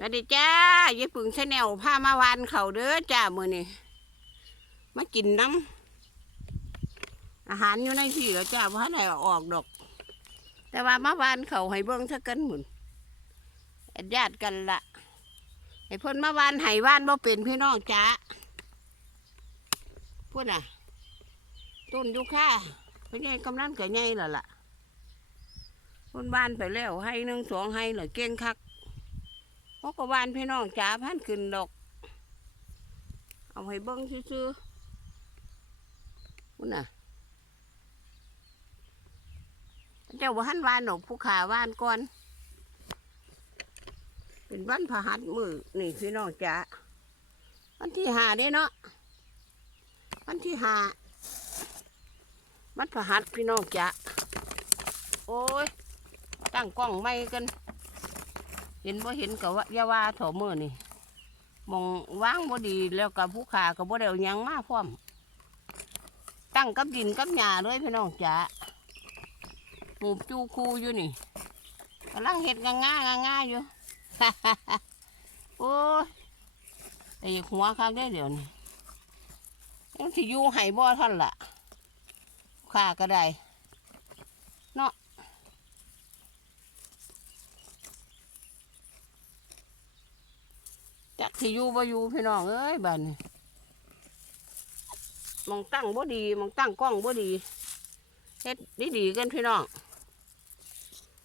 สวัสดีจ้ายายปึงชาแนลพามาวานเขาเด้อจ้ามือนี่มากินน้ำอาหารอยู่ในที่แล้วจ้าว่าไหนออกดอก แต่ว่ามาวานเขาให้เบิ้งซะกันหมุนญาติกันละให้พ่นมาวานให้วานบ่เป็นพี่น้องจ้าพูดน่ะ ต้นยุค่าพี่นใหญ่กำนันก็ใหญ่และล่ะพ่นบ้านไปแล้วให้หนึ่งสองให้เหลือเก่งคัก พกวานพี่น้องจ๋าพันขึ้นดอก เอาให้เบิ้งซื่อๆพุ่นน่ะเจ้าว่าหันวานดอกผู้ขาวานก่อน เป็นวันพหัสมือนี่พี่น้องจ๋าวันที่หาเด้เนาะวันที่หาวันพหัสพี่น้องจ๋าโอ้ยตั้งกล้องไม่กัน เห็นบ่เห็นกับว่าอยาว่าถอมือนี่มองว่างบ่ดีแล้วกับผู้ขากับบ่ได้เอาหยังมาพร้อม ตั้งกับดินกับหญ้าเลยพี่น้องจ๋าหมูจูคูอยู่นี่กำลังเห็ดงาง่างาง่ายอยู่ โอ้ยแต่อยาหัวข้างได้เดี๋ยวนี้ยังที่อยู่ให้บ่ท่านล่ะข้าก็ได้ จักที่อยู่บ่อยู่พี่น้องเอ้ยบ้านนี้มองตั้งบ่ดีมองตั้งกล้องบ่ดีเฮ็ดดีดีกันพี่น้อง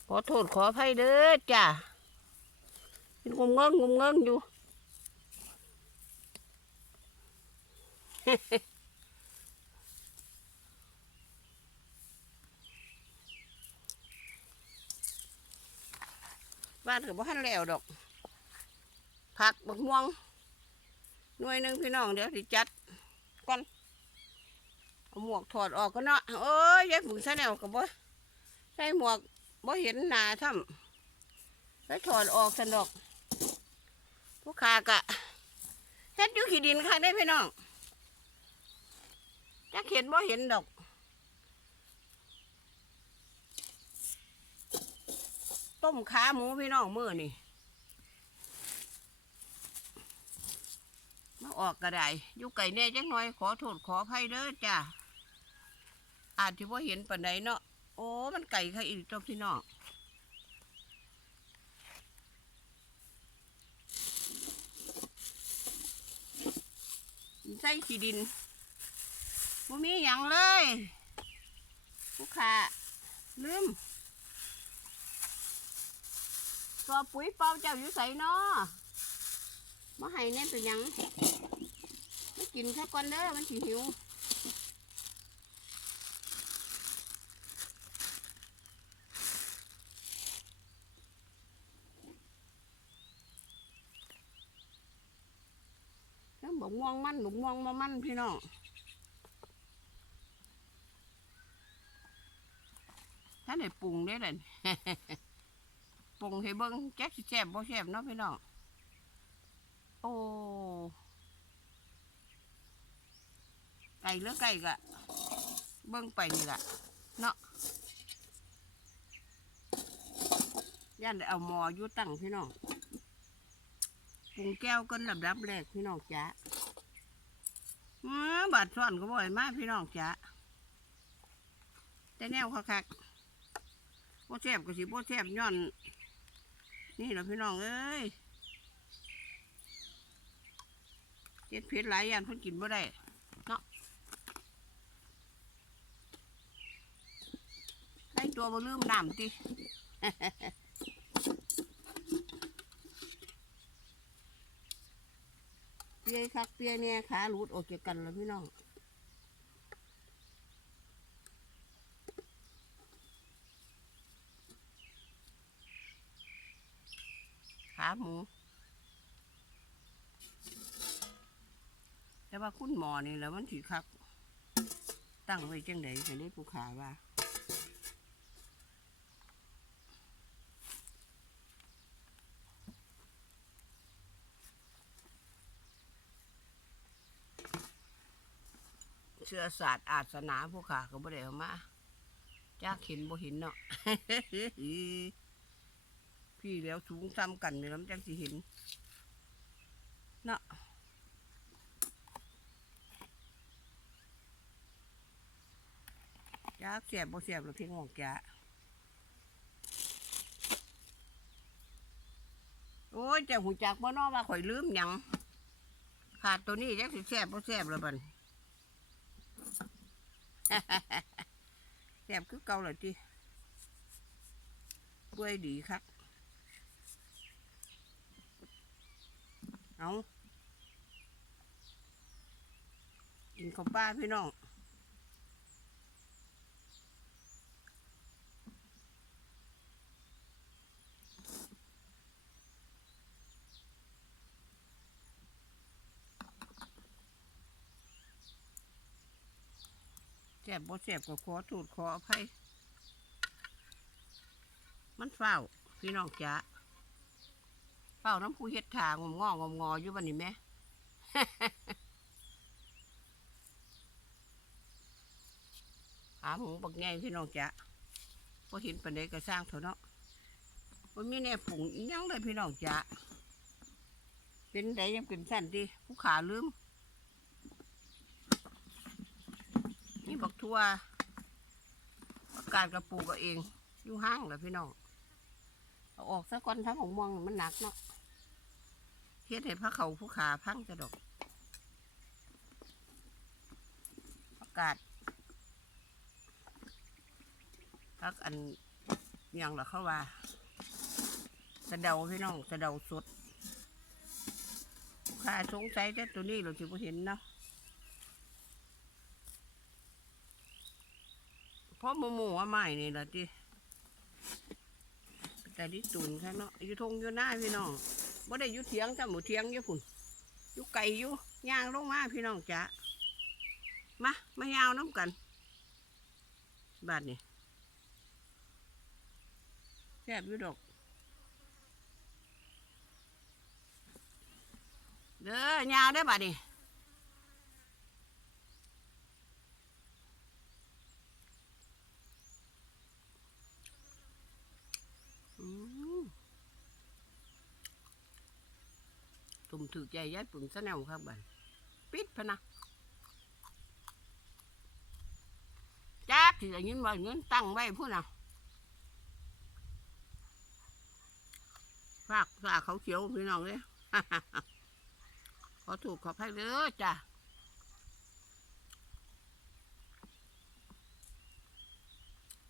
ขอโทษขออภัยเด้อจ้าเป็นงมเงิงงมเงิงอยู่บ้านก็บ่ทันแล้วดอก ผักบักม่วงหน่วยหนึ่งพี่น้องเดี๋ยวสิจัดก่อนเอาหมวกถอดออกก็เนาะเอ้ยยายปุ๋งซะแนวกับบ่ใส่หมวกบ่เห็นหน้าถ้ำแล้วถอดออกสนอกผู้ขากะเฮ็ดอยู่ขี้ดินค่ะได้พี่น้องจักเห็นบ่เห็นดอกต้มขาหมูพี่น้องมื้อนี่ มาออกก็ได้อยู่ไก่แน่จังหน่อยขอโทษขออภัยเด้อจ้าอาจจะว่าเห็นปันใดเนาะโอ้มันไก่ค่ะอีกตัวพี่นองใส่ขี้ดินบ่มีอย่างเลยผู้ขาลืมก็ปุ๋ยเป่าเจ้าอยู่ใส่เนาะ มาให้แน่เป็นยังมากินแค่ก่อนเด้อมันสิหิวแล้วบอกม่วงมันบอกม่วงมามันพี่น้องถ้าได้ปรุงได้เลยปรุงให้เบิ้งแจ๊กสิแซ่บบ่แซ่บเนาะพี่น้อง โอ้ไก่เลือไก่กะเบิ่งไปนี่ละเนาะย่านได้เอาหมออยู่ตั้งพี่น้องปรุงแก้วกันลำดับแรกพี่น้องจ๋าอือบาดซ่อนก็บ่อยมากพี่น้องจ๋าแต่แนวคักๆบ่แซ่บก็สิบ่แซ่บย้อน นี่แหละพี่น้องเอ้ย เจ็ดเพชรหลายอย่างเพิ่นกินบ่ได้เนาะได้ตัวบ่ลืมน้ำติเปียคักเปียเนี่ยขาหลุดออกจากกันแล้วพี่น้องขาหมู แต่ว่าคุณหมอนี่แล้วมันถือคัก ตั้งไว้จังไดจะได้ผู้ขาว่าเชื่อศาสตร์อาสนาผู้ขาก็บ่ได้เอามาจาเห็นบ่ห็นเนาะพี่แล้วสูงซ้ำกันนี่แล้วมันจังสิเห็นเนาะ จ้าเสียบบ่เสียบหรอกพี่น้องจ้าโอ้ยจ้าหูจักบ่นอว่าข่อยลืมหยังขาดตัวนี้จักสิแซ่บบ่แซ่บแล้วบัดแซ่บคือเก่าเลยจีกล้วยดีครับเอากินข้าวปลาพี่น้อง แสบบ่แสบก็ขอโทษขออภัยมันเฝ้า พี่น้องจ๋าเฝ้าน้ำผู้เฮ็ดทางงองงออยู่บันนี้แหม่ขาหมูบักแง่พี่น้องจ๋าพอเห็นปันใดก็สร้างเถอะเนาะว่ามีแน่ผงยังเลยพี่น้องจ๋าเป็นไดยังเป็นสั้นดิผู้ขาลืม นี่บักทั่วประกาศกระปูก็เอง อยู่ห้างแหละพี่น้องเอาออกซะก่อนถ้าของมองมันหนักเนาะเฮ็ดให้พระเขาผู้ขาพังจะดอกประกาศพักอันยังล่ะเขาว่าสะเดาพี่น้องสะเดาสดผู้ขาสงสัยแต่ตัวนี้เราจะบ่เห็นเนาะ เพราะหมูหมูว่าใหม่นี่แหละที่แต่ที่ตุนค่ะเนาะอยู่ทงอยู่หน้าพี่น้องบ่ได้อยู่เถียงจ้ะหมูเถียงอยู่พุ่นอยู่ไก่อยู่ย่างลงมาพี่น้องจ้ะมามายาวน้ำกันบาดนี่แซ่บอยู่ดอกเด้อยาวได้อบาดนี่ อืม ตุ่มถือใจย้ายปุ่มซะแนวครับบันปิดพนะจ้าที่ได้ยินว่าเงินตั้งไว้พูดนะฝากฝากเขาเขียวพี่น้องเลยขอถูกขอให้เด้อจ้า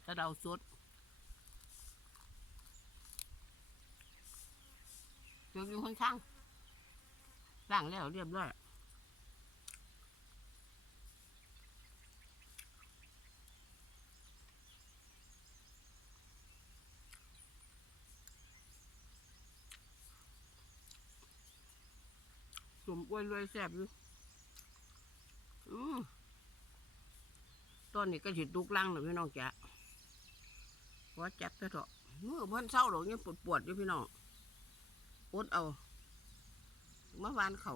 ถ้าเราสุดเดี๋ยวอยู่ข้างๆ ล้างแล้วเรียบร้อยสมอ้วนรวยแซ่บอยู่อืมตอนนี้ก็สิตุกลังหน่อยพี่น้องจ๊ะว่าจับซะเถอะเมื่อพันเศร้าหรอกยังปวดอยู่พี่น้องอดเอา เมื่อวานเขา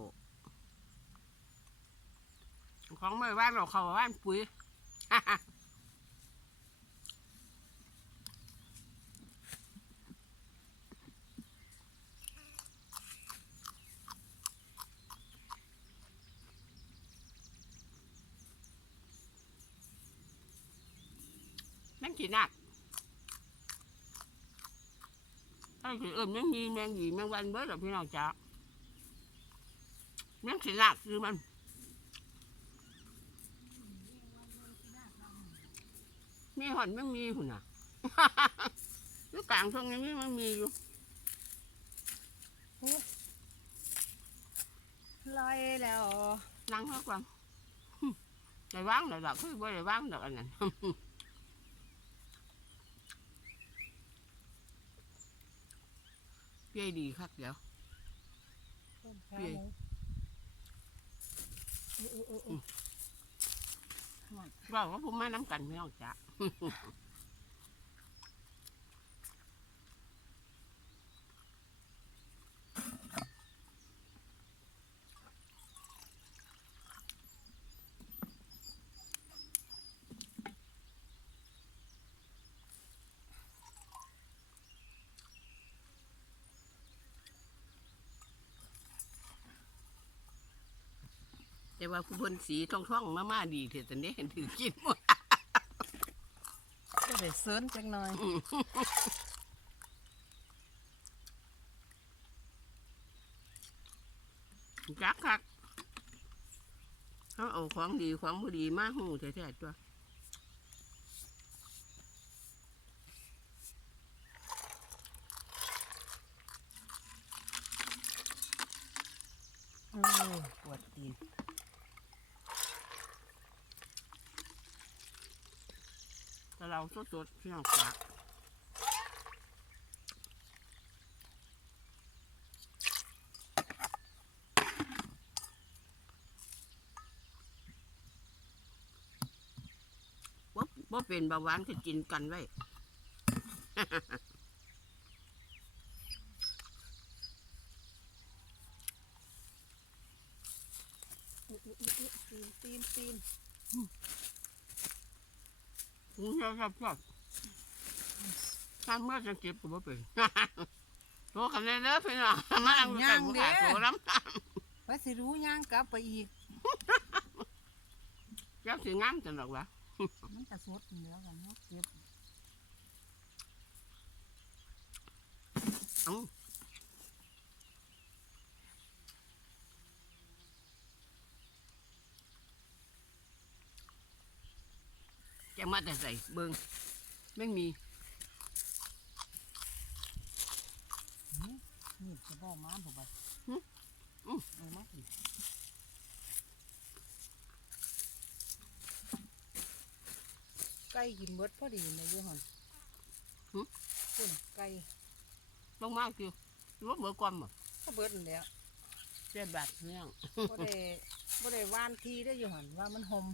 ของเมื่อวานเราเขาว่านปุ๋ยนั่นขีนักถ้าขีเอิ่มยังมีแมงหยีแมงวันเบิดหรอพี่น้องจ๊ะ แมงขีนักคือมันมีหอนแมันมีหุ่นอะอยู่กลางช่วงนี้มันมีอยู่ลอยแล้วนั่งเท่ากันได้ว่างเลยดอกคือบ่ได้ว่างดอกอันนั้นเปี้ยดีคักเดี๋ยวต้มขาเปลี่ยนหมู เออเออเออเออหวานเราผมมาน้ำกันไม่ออกจ้ะ ว่าผู้เพิ่นสีท่องๆมามาดีเถิดตอนนี้เห็นถือกินหมดก็ได้เซิร์นจังหน่อยจักคักเขาเอาของดีของบ่ดีมาหูแท้ๆตัวโอ้ยปวดตีน แต่ เราสดๆพี่น้องปลาว่าว่าเป็นเบาหวานก็กินกันไว้อุ๊ยอุ๊ยอุ๊ยอุ๊ยตีนตีนตีน อืมชอบชอบชอบถ้าเมื่อจะเก็บก็บ่เป็นโตกันเลยเด้อพี่น้องมาลังไก่บุกาโตน้ำว่าสิรู้ย่างกลับไปอีก เจ้าสิงามจังหรอกวะมันจะสดเหนือกันเนาะเก็บ เอ้า จะมาแต่ใส่เบิงไม่มีนี่จะบอกมาผมไปหึอืมเอามาสิไก่กินเบิดพอดีนะอยูหันคุณไก่ลงมากคือรถเบอร์กวามบ่ก็เบิดนั่นแหล้วเจ็ดบาทเนี่ยบ่ได้บ่ได้ว่านทีได้ออยู่หันว่ามันหม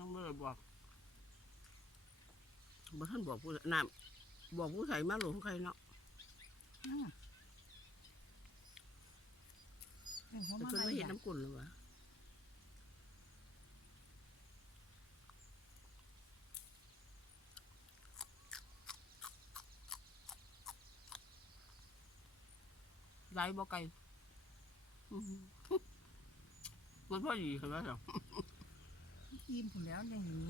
ยังไม่ได้บอกบ่ท่านบอกผู้น้ำบอกผู้ใส่มาหลงใครเนาะอืมเรื่องของแต่มันเพิ่นอะไรไม่เห็นอย่างน้ำกุ่นเลยวะไล่บ่ไกลอื้อหือมันพอดีเห็นไหมจ๊ะ อิ่มผมแล้วอย่างนี้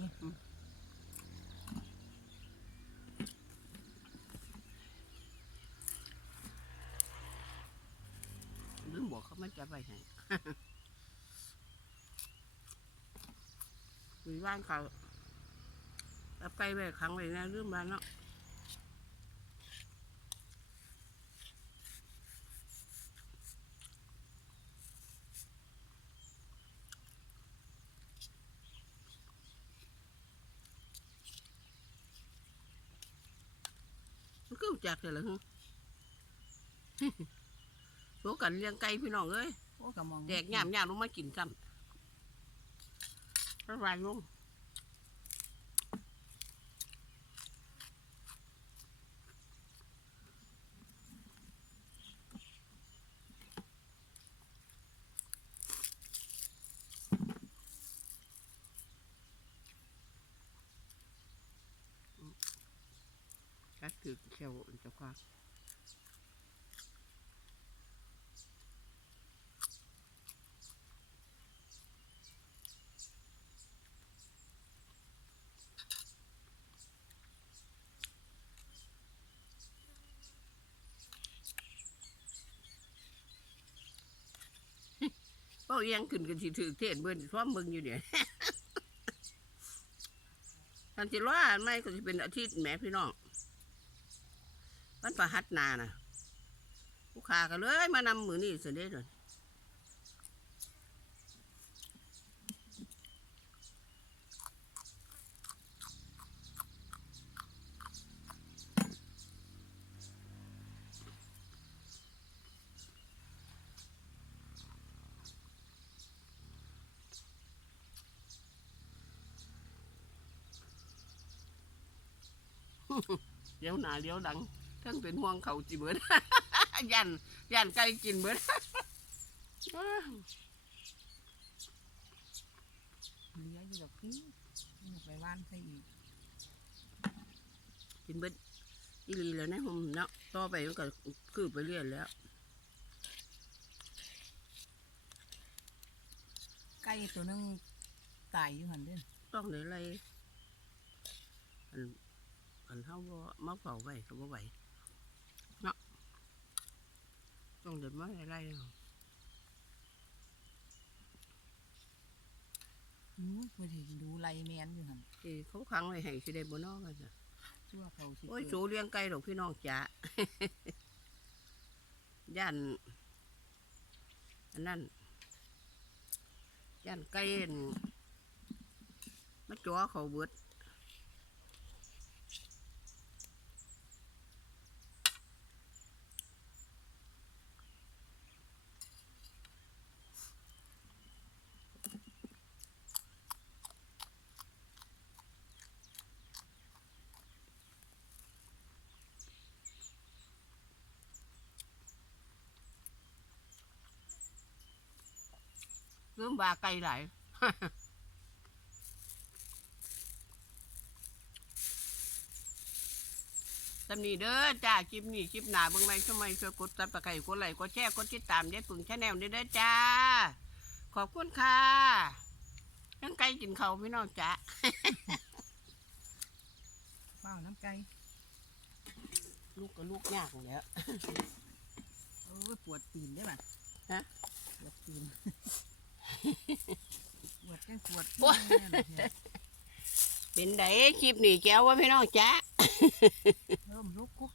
ลืมบอกเขาไม่จะไปไหนมีว่างเขารับไกลไปครั้งไปนะลืมบ้านเนาะ รู้จักเลยเหรอฮะโตกันเลี้ยงไก่พี่น้องเอ้ยโอ้กะมองแดกยามยามลงมากินซ้ำระบายลง ดถือเขียวเจ้าค่ะเป้าเอียงขึ้นกันสิถือเทศเบิ้นพร้อมเบิ่งอยู่เดี๋ยวทันจิว่าไม่ก็จะเป็นอาทิตย์แหมพี่น้อง วันประหัดนาน่ะผู้ขาก็เลยมานำมือนี่เสยเด็จเลยเลี้ยวหนาเลี้ยวดัง ทั้งเป็นห่วงเขาจีเบิด ยันยันไก่กินเบิดเหลืออยู่ดอกพี่นี่ไปว่านใส่อีกเกินเบิดอีหลีแล้วนะผมเนาะต่อไปมันก็คือไปเรื่อยแล้ว ไก่ตัวหนึงตายอยู่หันเด้อต้องได้ไรอันอันเฮาบ่มาเฝ้าไว้ก็บ่ไหวเนาะ ต้องเดินมาไล่ๆเอาอู้บ่ได้ดูไล่แมนอยู่หันเอ้เขาขังไว้ให้สิได้บ่เนอกันจ้ะชั่วเขาสิโอ้ยเกิดสูเลี้ยงไก่ดอกพี่น้องจ๋า ย่านอันนั้นย่านไก่อั่นมาจ่อเขาเบิด เรื่องบาไก่หลายตำนี้เด้อจ้าคลิปนี้คลิปหนาเบิ่งไหมช่วยไหมช่วยกดซับสไครต์กดไลค์กดแชร์กดติดตามยายปึงชาแนลเด้อจ้า ขอบคุณค่ะยังไก่กินเขาวพี่น้องจ้าเป้าน้ำไก่ลูกก็ลูกยากแหล้วโอ้ยปวดตีนได้ป่ะฮะปวดตีน ปวดจังปวดโอ๊ยแน่เลยเนี่ยเป็นไดคลิปนี้แก้วว่าพี่น้องจ้าเริ่มลุกคุก